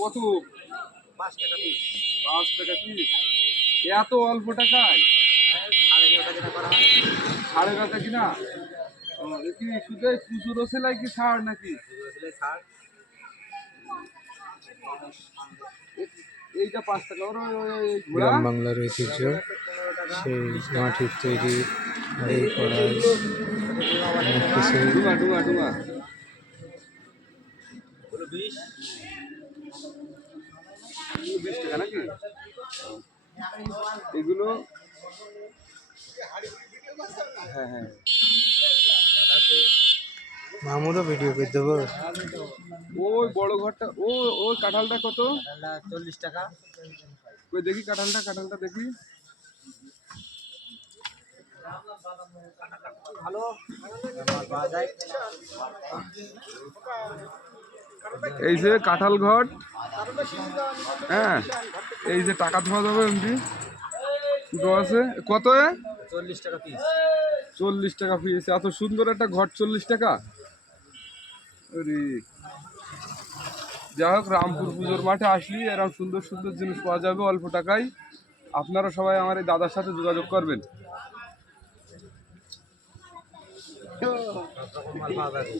কত? 5 টাকা পিস। 5 টাকা পিস? এত অল্প টাকায়? 11.5 টাকা করা হয়। 11.5 কিনা? কি শুধু খুচরো সেলাই কি ছাড় নাকি? ছাড়। এইটা 5 টাকা। ওর ঘোড়া গ্রাম বাংলার ঐতিহ্য সেই মাটির তৈরি হাঁড়ি কড়াই অনেক কিছু। ডুঙা ডুঙা ডুঙা 20 20 টাকা নাকি? এগুলো হ্যাঁ হ্যাঁ মামুরও ভিডিও করে দেবো। ওই বড় ঘরটা ওই কাঁঠালটা কত? 40 টাকা। ওই দেখি কাঁঠালটা দেখি। ভালো পাওয়া যায়। এই যে কাঁঠাল ঘর, হ্যাঁ এই যে টাকা দেওয়া যাবে এমনি দেওয়া আছে। কত? 40 টাকা পিস। 40 টাকা পিস? এত সুন্দর একটা ঘর 40 টাকা? আরে যাই হোক, রামপুর পুজোর মাঠে আসলি এরকম সুন্দর সুন্দর জিনিস পাওয়া যাবে অল্প টাকায়। আপনারা সবাই আমার এই দাদার সাথে যোগাযোগ করবেন। মাল পাওয়া যাবে।